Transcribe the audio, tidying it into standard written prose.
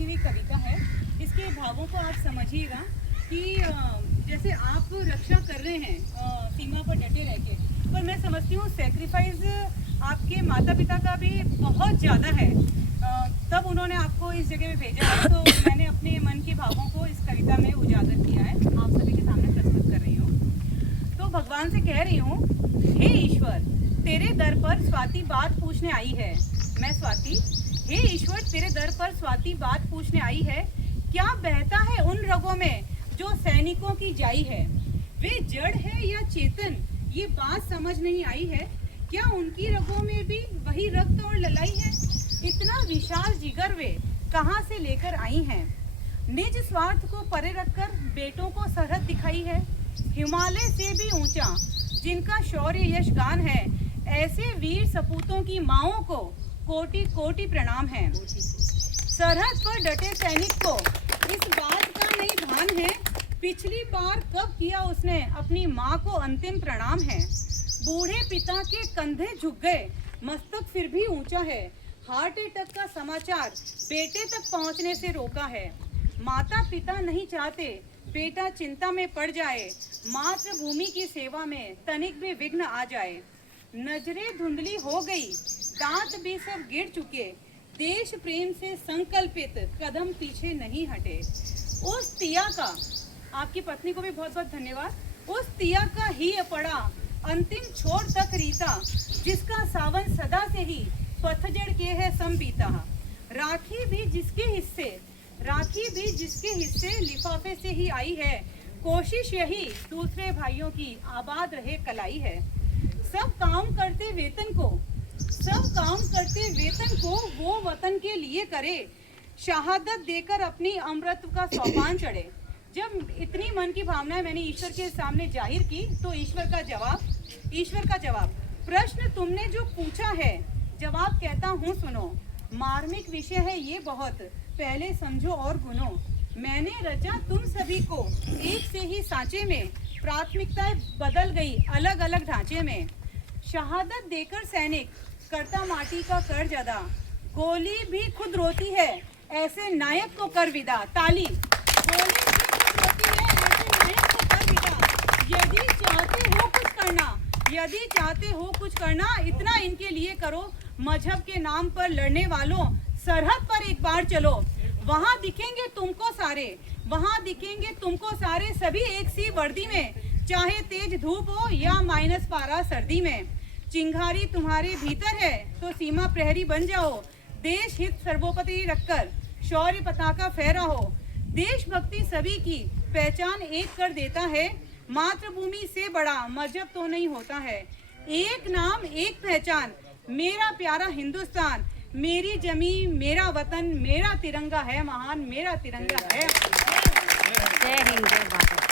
लिखी हुई कविता है। इसके भावों को आप समझिएगा कि जैसे आप रक्षा कर रहे हैं सीमा पर डटे रह के, पर मैं समझती हूँ सेक्रीफाइस आपके माता पिता का भी बहुत ज़्यादा है। तब उन्होंने आपको इस जगह पे भेजा है, तो मैंने अपने मन के भावों को इस कविता में उजागर किया है, आप सभी के सामने प्रस्तुत कर रही हूँ। तो भगवान से कह रही हूँ, हे ईश्वर, तेरे दर पर स्वाति बात पूछने आई है। मैं स्वाति, हे ईश्वर, तेरे दर पर स्वाति बात पूछने आई है। क्या बहता है उन रगों में जो सैनिकों की जाई है? वे जड़ है या चेतन, ये बात समझ नहीं आई है। क्या उनकी रगों में भी वही रक्त और ललाई है? इतना विशाल जिगर वे कहाँ से लेकर आई हैं? निज स्वार्थ को परे रखकर बेटों को सरहद दिखाई है। हिमालय से भी ऊंचा जिनका शौर्य यश गान है, ऐसे वीर सपूतों की माओं को कोटि कोटि प्रणाम है। सरहद पर डटे सैनिक को इस बात का नहीं भान है, पिछली बार कब किया उसने अपनी माँ को अंतिम प्रणाम है। बूढ़े पिता के कंधे झुक गए, मस्तक फिर भी ऊंचा है। हार्ट अटैक का समाचार बेटे तक पहुंचने से रोका है। माता पिता नहीं चाहते बेटा चिंता में पड़ जाए, मातृभूमि की सेवा में तनिक भी विघ्न आ जाए। नजरें धुंधली हो गई, दांत भी सब गिर चुके, देश प्रेम से संकल्पित कदम पीछे नहीं हटे। उस तिया का, आपकी पत्नी को भी बहुत बहुत धन्यवाद, उस तिया का ही पड़ा अंतिम छोर तक रीता, जिसका सावन सदा से ही पतझड़ के है सम बीता। राखी भी जिसके हिस्से लिफाफे से ही आई है, कोशिश यही दूसरे भाइयों की आबाद रहे कलाई है। सब काम करते वेतन को वो वतन के लिए करे, शहादत देकर अपनी अमृत का सोपान चढ़े। जब इतनी मन की भावनाएं मैंने ईश्वर के सामने जाहिर की, तो ईश्वर का जवाब, प्रश्न तुमने जो पूछा है, जवाब कहता हूँ सुनो। मार्मिक विषय है ये बहुत, पहले समझो और गुनो। मैंने रचा तुम सभी को एक से ही सांचे में, प्राथमिकताएं बदल गई अलग अलग ढांचे में। शहादत देकर सैनिक करता माटी का कर्ज अदा, गोली भी खुद रोती है ऐसे नायक को कर विदा। ताली। गोली भी खुद रोती है ऐसे नायक को कर विदा। यदि चाहते हो कुछ करना, इतना इनके लिए करो, मजहब के नाम पर लड़ने वालों, सरहद पर एक बार चलो। वहाँ दिखेंगे तुमको सारे सभी एक सी वर्दी में, चाहे तेज धूप हो या माइनस पारा सर्दी में। चिंगारी तुम्हारे भीतर है तो सीमा प्रहरी बन जाओ, देश हित सर्वोपरि रखकर शौर्य पताका फहराओ। देशभक्ति सभी की पहचान एक कर देता है, मातृभूमि से बड़ा मजहब तो नहीं होता है। एक नाम एक पहचान, मेरा प्यारा हिंदुस्तान, मेरी जमी मेरा वतन, मेरा तिरंगा है महान, मेरा तिरंगा है। जय हिंद, जय भारत।